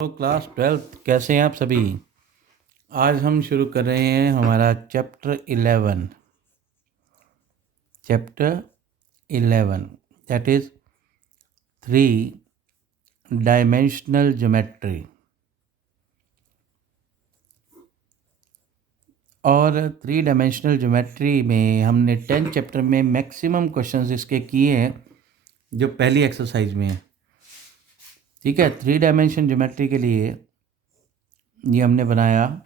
तो class 12th कैसे हैं आप सभी। आज हम शुरू कर रहे हैं हमारा chapter 11 that is 3 dimensional geometry. और 3 डायमेंशनल ज्योमेट्री में हमने 10 चैप्टर में मैक्सिमम क्वेश्चंस इसके किए हैं जो पहली एक्सरसाइज में है। ठीक है, 3 डायमेंशन ज्योमेट्री के लिए ये हमने बनाया,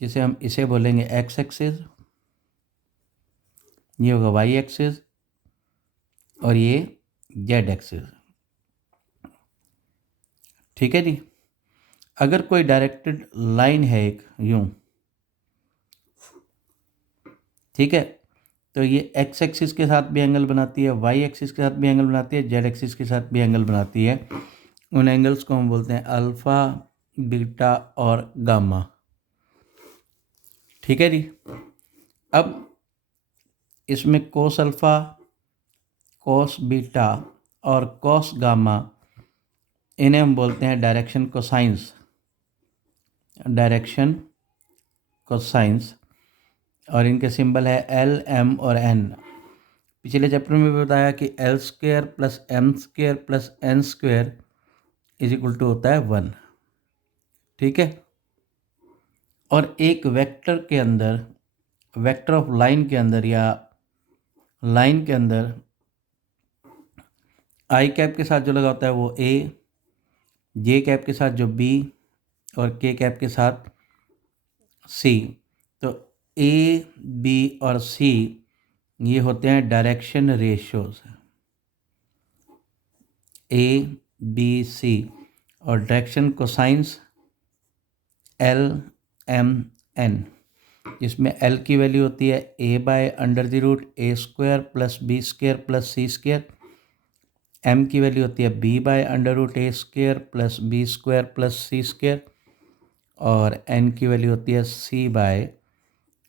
जिसे हम इसे बोलेंगे एक्स एक्सिस, ये होगा वाई एक्सिस और ये जेड एक्सिस। ठीक है जी। अगर कोई डायरेक्टेड लाइन है एक यूं, ठीक है, तो ये एक्स एक्सिस के साथ भी एंगल बनाती है, वाई एक्सिस के साथ भी एंगल बनाती है, जेड एक्सिस के साथ भी एंगल बनाती है। उन एंगल्स को हम बोलते हैं अल्फ़ा, बीटा और गामा। ठीक है जी। अब इसमें कोस अल्फ़ा, कोस बीटा और कोस गामा, इन्हें हम बोलते हैं डायरेक्शन कोसाइंस। और इनके सिंबल है एल, एम और एन। पिछले चैप्टर में भी बताया कि l square plus m square plus n square is equal to होता है 1। ठीक है। और एक वेक्टर के अंदर, वेक्टर ऑफ लाइन के अंदर या लाइन के अंदर आई कैप के साथ जो लगा होता है वो ए, जे कैप के साथ जो बी और के कैप के साथ सी। तो ए, बी और सी ये होते हैं direction ratios, A, B, C. और direction cosines L, M, N, जिसमें एल की वैल्यू होती है A by under the root A square plus B square plus C square. M की वैल्यू होती है B by under root A square plus B square plus C square. और N की value होती है C by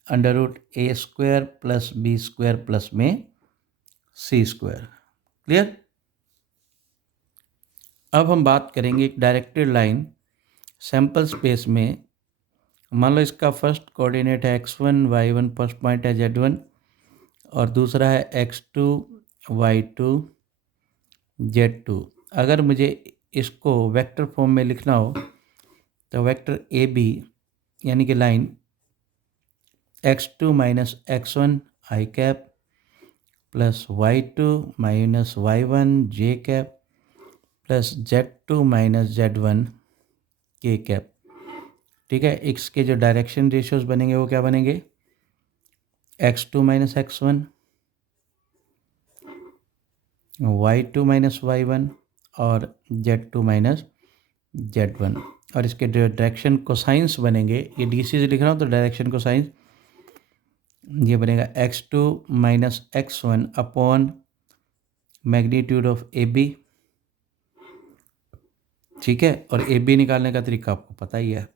under root A square plus B square plus में C square. Clear. अब हम बात करेंगे एक डायरेक्टेड लाइन सैम्पल स्पेस में। मान लो इसका फर्स्ट कोऑर्डिनेट है x1, y1, फर्स्ट पॉइंट है z1 और दूसरा है x2, y2, z2। अगर मुझे इसको वेक्टर फॉर्म में लिखना हो तो वेक्टर ए बी यानी कि line x2 minus x1 I cap plus y2 minus y1 J cap plus z2 minus z1 K cap. ठीक है। इसके जो डायरेक्शन रेशियोज बनेंगे वो क्या बनेंगे, x2 minus x1, y2 minus y1 और z2 माइनस z1। और इसके जो डायरेक्शन कोसाइंस बनेंगे, ये डीसी से लिख रहा हूँ तो डायरेक्शन कोसाइंस ये बनेगा x2 minus x1 upon magnitude of A B. ठीक है। और ए बी निकालने का तरीका आपको पता ही है,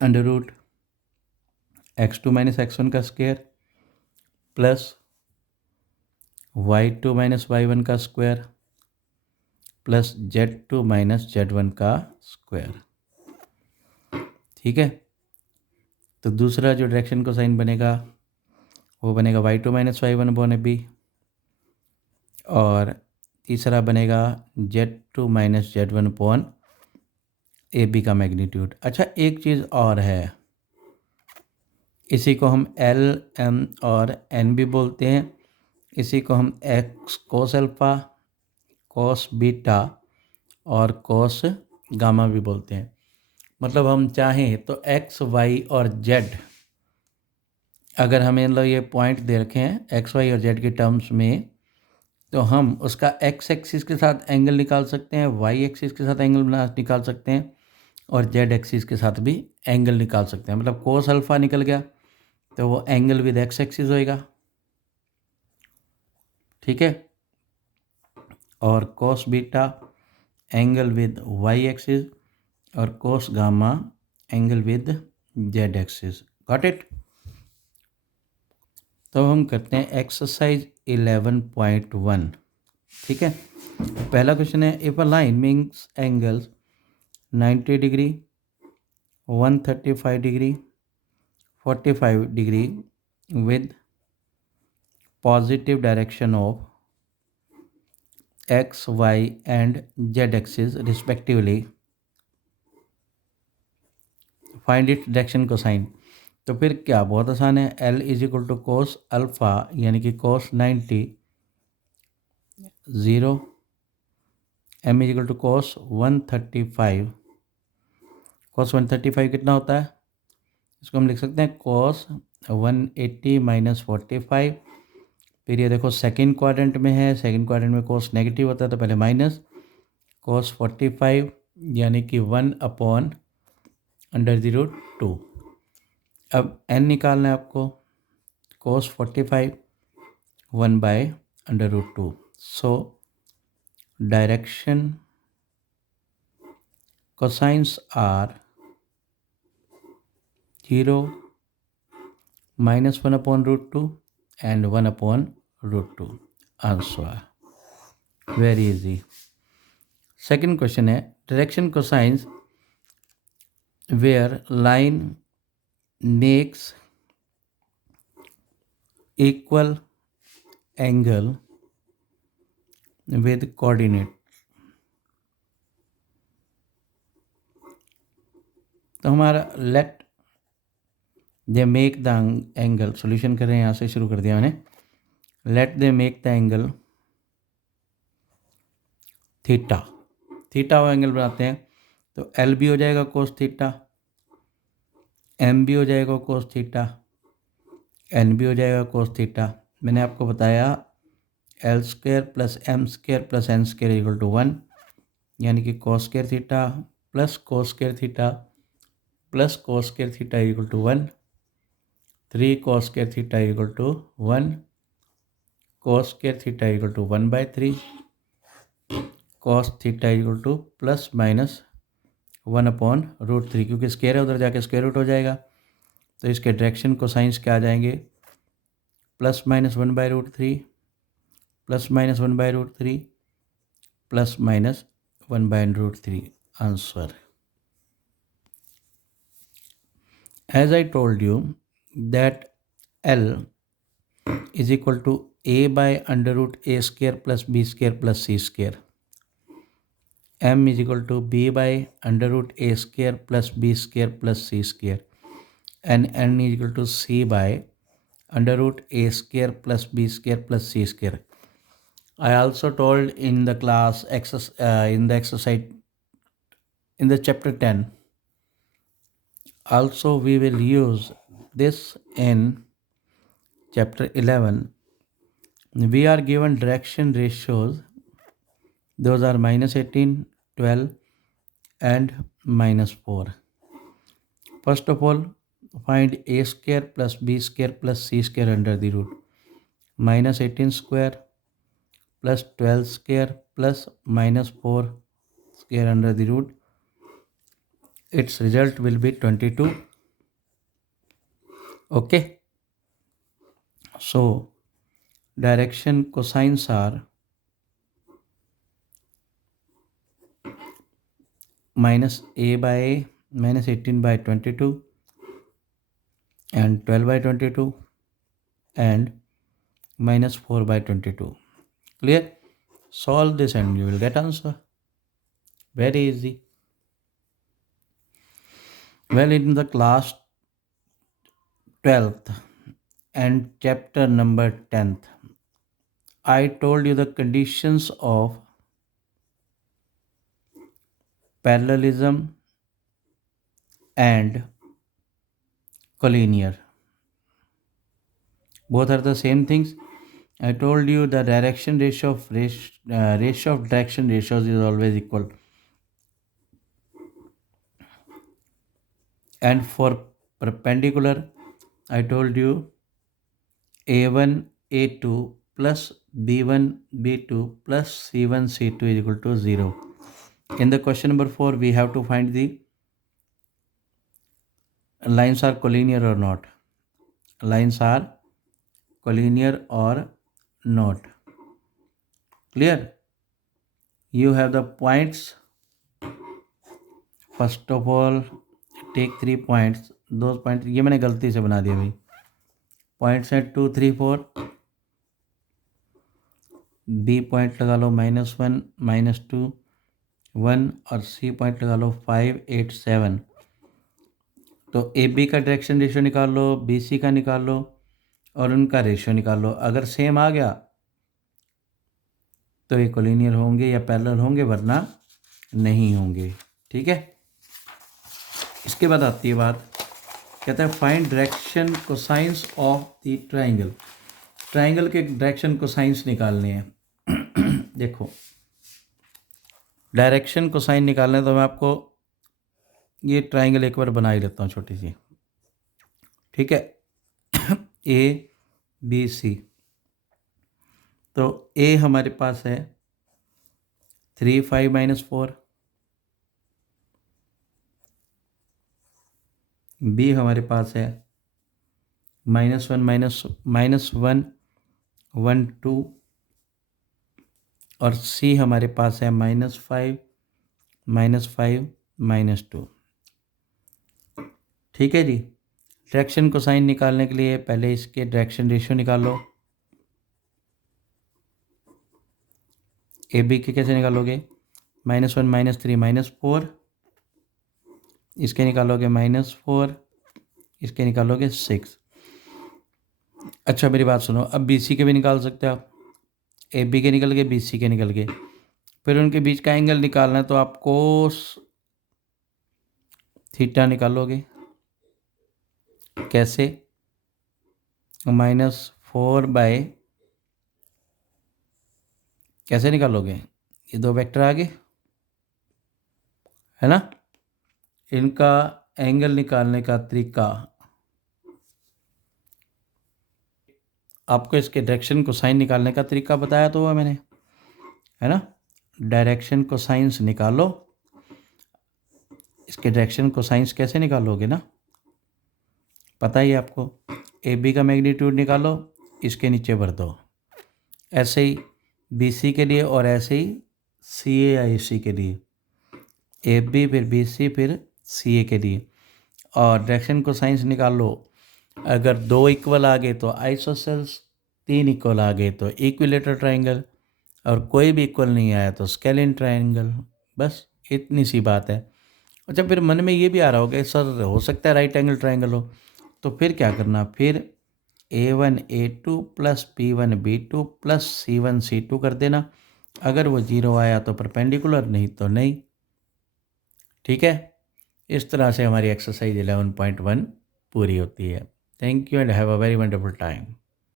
under root x2 minus x1 का square plus y2 minus y1 का square plus z2 minus z1 का स्क्वायर। ठीक है। तो दूसरा जो डायरेक्शन को साइन बनेगा वो बनेगा y2 minus y1 upon A B. और तीसरा बनेगा z2 minus z1 upon A B का मैग्नीट्यूड। अच्छा, एक चीज़ और है, इसी को हम एल, एम और एन भी बोलते हैं। इसी को हम x cos alpha, cos beta और कोस गामा भी बोलते हैं। मतलब हम चाहें तो एक्स, वाई और जेड, अगर हमें मतलब ये पॉइंट दे रखे हैं एक्स, वाई और जेड के टर्म्स में, तो हम उसका एक्स एक्सिस के साथ एंगल निकाल सकते हैं, वाई एक्सिस के साथ एंगल निकाल सकते हैं और जेड एक्सिस के साथ भी एंगल निकाल सकते हैं। मतलब कोस अल्फ़ा निकल गया तो वो एंगल विद एक्स एक्सिस होएगा। ठीक है। और cos beta angle with Y axis और cos gamma angle with Z axis. Got it. तो हम करते हैं एक्सरसाइज 11.1। ठीक है। पहला क्वेश्चन है, if a line makes angles 90 degree, 135 degree, 45 degree with positive direction of x, y and z axis respectively. Find it direction cosine. तो फिर क्या, बहुत आसान है, L is equal to cos alpha यानी कि cos 90 0, M is equal to cos 135। Cos 135 कितना होता है, इसको हम लिख सकते हैं कोस 180 माइनस 45। फिर ये देखो सेकंड क्वाड्रेंट में है, सेकंड क्वाड्रेंट में कोस नेगेटिव होता है तो पहले माइनस कोस 45 यानी कि 1/√2। अब n निकालना है आपको, cos 45 1/√2। So direction cosines are 0, -1/√2 and 1/√2। Answer very easy. Second question है direction cosines where line makes equal angle with coordinate. तो हमारा let they make the angle, solution कर रहे हैं, यहाँ से शुरू कर दिया मैंने। Let they make the angle theta, theta वो एंगल बनाते हैं तो एल भी हो जाएगा कोस थीटा, एम भी हो जाएगा कोस थीटा, एन भी हो जाएगा कोस थीटा। मैंने आपको बताया l square plus m square plus n square equal to 1, यानी कि cos square theta plus cos square theta plus cos square theta equal to 1, 3 cos square theta equal to 1, cos square theta equal to 1/3, cos theta equal to plus minus 1/√3, क्योंकि square है उधर जाके square root हो जाएगा। तो इसके direction cosines क्या आ जाएंगे, plus minus 1/√3 plus minus 1/√3 plus minus 1/√3। Answer as I told you that L is equal to a/√a² plus b² plus c², m is equal to b/√a² plus b² plus c², and n is equal to c/√a² plus b² plus c². I also told in the class in the exercise in the chapter 10. Also we will use this in chapter 11. We are given direction ratios. Those are -18, 12 and -4. First of all, find a² plus b² plus c² under the root. -18 square plus 12 square plus -4 square under the root. Its result will be 22. Okay. So direction cosines are -a/a, -18/22 and 12/22 and -4/22. Clear? Solve this and you will get answer. Very easy. Well, in the class 12th and chapter number 10th, I told you the conditions of parallelism and collinear. Both are the same things. I told you the direction ratio of ratio of direction ratios is always equal. And for perpendicular, I told you a1 a2 plus b1 b2 plus c1 c2 is equal to 0. In the question number 4, we have to find the lines are collinear or not. Lines are collinear or not. Clear? You have the points first of all take 3 points, 2 point ये मैंने गलती से बना दिया भाई, points हैं 2 3 4, B point लगा लो -1 -2 1 और सी पॉइंट लगा लो 5 8 7। तो ए बी का डायरेक्शन रेशियो निकाल लो, बी सी का निकाल लो और उनका रेशियो निकाल लो। अगर सेम आ गया तो ये कोलिनियर होंगे या पैरेलल होंगे, वरना नहीं होंगे। ठीक है, इसके बाद आती है बात, कहता है find direction cosines of the triangle. Triangle के डायरेक्शन कोसाइंस निकालने हैं। देखो, डायरेक्शन कोसाइन निकालना है तो मैं आपको ये ट्राइंगल एक बार बना ही लेता हूँ छोटी सी। ठीक है, ए बी सी। तो ए हमारे पास है 3 5 -4, बी हमारे पास है -1 1 2 और सी हमारे पास है -5 -5 -2। ठीक है जी, डायरेक्शन कोसाइन निकालने के लिए पहले इसके डायरेक्शन रेशियो निकालो। ए बी के कैसे निकालोगे, -1 -3 -4, इसके निकालोगे -4, इसके निकालोगे 6। अच्छा मेरी बात सुनो, अब बी सी के भी निकाल सकते हो आप। ए बी के निकल गए, बी सी के निकल गए, फिर उनके बीच का एंगल निकालना है तो आप कोस थीटा निकालोगे। कैसे, -4 बाय, कैसे निकालोगे, ये 2 वेक्टर आ गए है ना। इनका एंगल निकालने का तरीका, आपको इसके डायरेक्शन कोसाइन निकालने का तरीका बताया तो हुआ मैंने, है ना। डायरेक्शन कोसाइंस निकालो, इसके डायरेक्शन कोसाइंस कैसे निकालोगे ना, पता ही है आपको। ए बी का मैग्नीट्यूड निकालो, इसके नीचे भर दो। ऐसे ही बी सी के लिए और ऐसे ही सी ए आई सी के लिए, ए बी फिर बी सी फिर सी ए के लिए। और डायरेक्शन कोसाइंस निकाल लो, अगर 2 इक्वल आ गए तो आइसोसेल्स, 3 इक्वल आ गए तो इक्विलेटरल ट्राइंगल, और कोई भी इक्वल नहीं आया तो स्केलिन ट्राइंगल। बस इतनी सी बात है। अच्छा, फिर मन में ये भी आ रहा होगा सर हो सकता है राइट एंगल ट्राइंगल हो, तो फिर क्या करना, फिर A1 A2 plus B1 B2 plus C1 C2 कर देना। अगर वो 0 आया तो परपेंडिकुलर, नहीं तो नहीं। ठीक है, इस तरह से हमारी एक्सरसाइज 11.1 पूरी होती है। Thank you and have a very wonderful time.